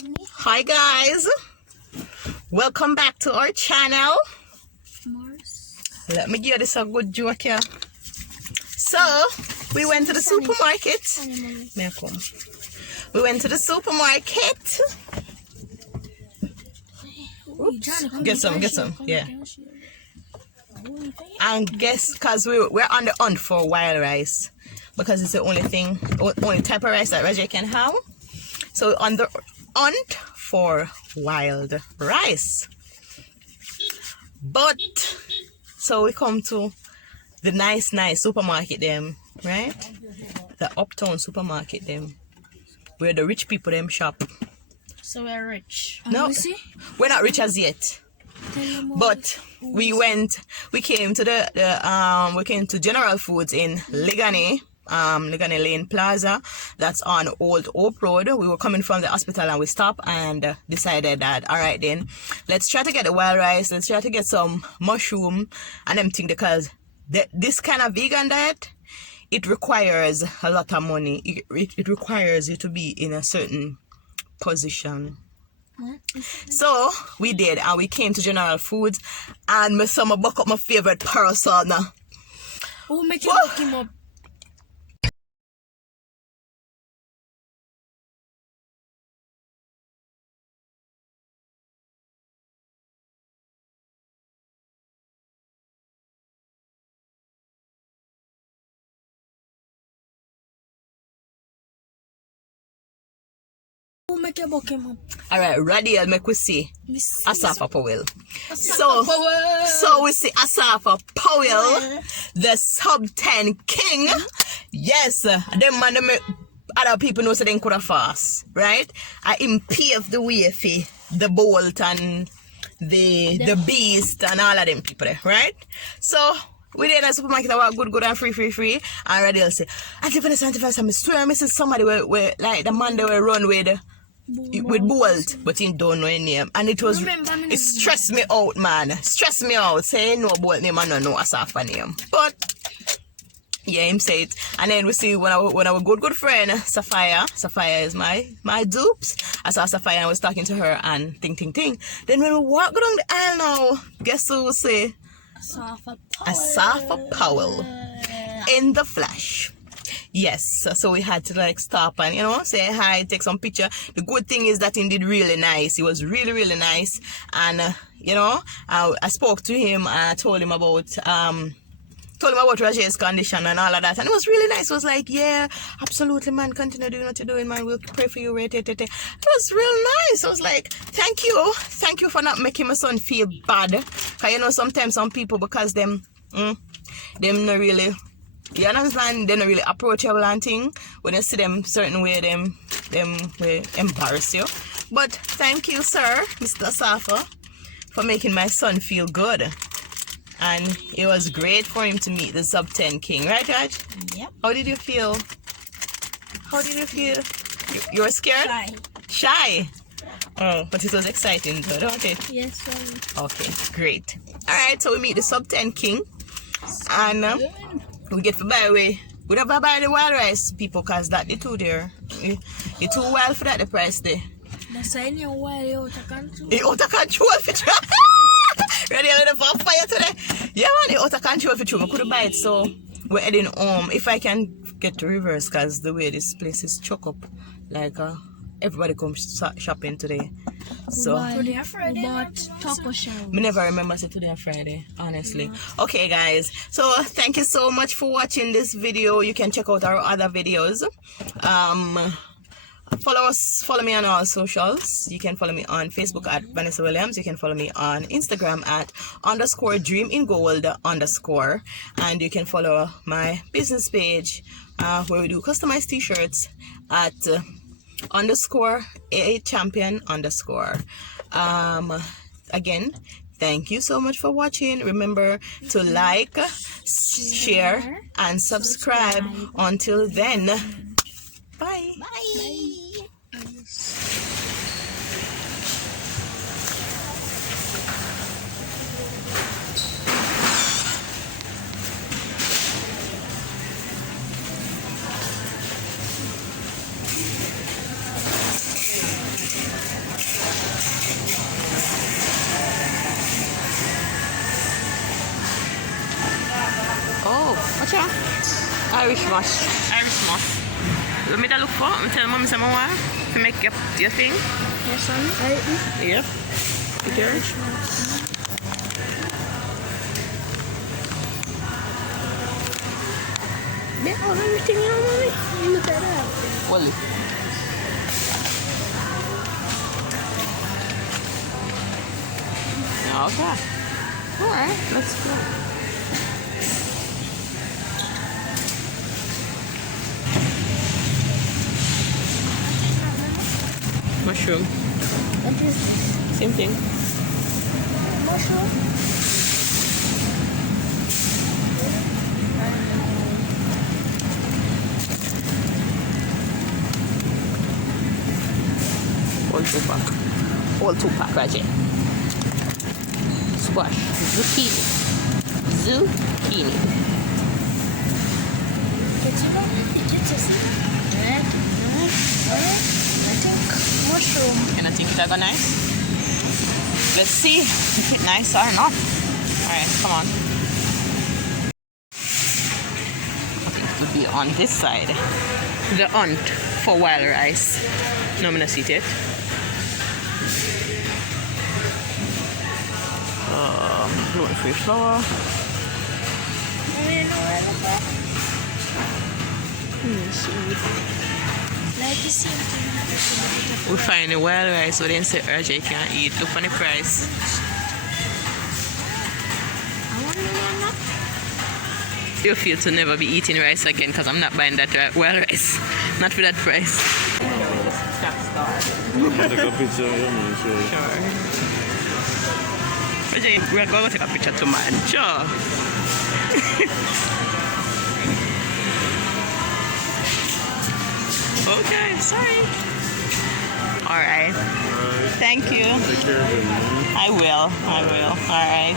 Hi guys, welcome back to our channel. Let me give this a good joke here. So we went to the supermarket. We went to the supermarket. Oops. Get some, yeah. And guess, cause we're on the hunt for wild rice, because it's the only type of rice that Rajes can have. So on the hunt for wild rice. But so we come to the nice supermarket them, right? The uptown supermarket them, where the rich people them shop. So we're rich. No, we're not rich as yet. But we came to General Foods in Ligani Lane Plaza. That's on Old Hope Road. We were coming from the hospital and we stopped and decided that, all right then, let's try to get the wild rice, let's try to get some mushroom and everything, because this kind of vegan diet, it requires a lot of money. It requires you to be in a certain position. So we did, and we came to General Foods, and my summer buck up my favorite parasol now. Oh, make you look him up. Alright, Radial make we see Asafa Powell. So we see Asafa Powell, the sub 10 king. Yes, them man make other people know so they could have fast, right? I pave the way for the Bolt and the Beast and all of them people there, right? So we did in the supermarket, I want good and free. And Radial say, Auntie Vanessa, I swear I see somebody where like the man they were run with Bolt, but he don't know any name. And it stressed me out, man. Stressed me out. Saying no Bolt name and no Asafa name. But yeah, him say it. And then we see when our good friend Sapphire is my dupes. I saw Sapphire and I was talking to her and ting. Then when we walk down the aisle now, guess who will say? Asafa Powell in the flesh. Yes, so we had to like stop and say hi, take some picture. The good thing is that he did really nice. He was really nice, and I spoke to him and I told him about Rajes' condition and all of that, and it was really nice. It was like, yeah, absolutely, man, continue doing what you're doing, man. We'll pray for you. It was real nice. I was like, thank you for not making my son feel bad. Cause sometimes some people, because them not really, you understand, they're not really approachable and thing. When you see them certain way, them will embarrass you. But thank you, sir, Mr. Asafa, for making my son feel good. And it was great for him to meet the sub 10 king, right, Raj? Yep. How did you feel? You were scared? Shy. Oh, but it was exciting though, don't it? Yes, sir. Okay, great. Alright, so we meet the sub 10 king. And we get to buy away. We never buy the wild rice, people, because that they too there. You're too wild for that, the price there. That's saying you're wild, you're out of control. You're out of control for ready a little fire today? Yeah, man, you're out of control for true. I couldn't buy it, so we're heading home. If I can get to reverse, because the way this place is chock up, like everybody comes shopping today. So today a Friday, but taco shell. Me never remember say today a Friday, honestly. Yeah. Okay, guys. So thank you so much for watching this video. You can check out our other videos. Follow me on all socials. You can follow me on Facebook at Vanessa Williams. You can follow me on Instagram at _dreamingold_. And you can follow my business page where we do customized t-shirts at _AA_champion_. Again, thank you so much for watching. Remember to like, share, and subscribe. Until then, bye. Irish moss. Irish moss. Let me look for. I'm telling mommy some more to make your thing. Yes, son. Yep. Okay. Yeah, all everything you know, mommy. Look at that. Well. Okay. All right. Let's go. Mushroom. What is this? Same thing. Mushroom? All two pack, Rajes. Squash. Zucchini. Zucchini. I think mushroom. And I think that go nice. Let's see if it's nice or not. Alright, come on. I think it would be on this side. The hunt for wild rice. No, I'm gonna see it. Gluten-free flour. Like the same thing. We find the wild rice, so then say Rajes can't eat. Look on the price. I want to know. You feel to never be eating rice again because I'm not buying that wild rice. Not for that price. Take a picture of me, sure. Rajes, we're going to take a picture to man. Sure. Okay, sorry. Alright. Thank you. Take care of it, man. I will. Alright.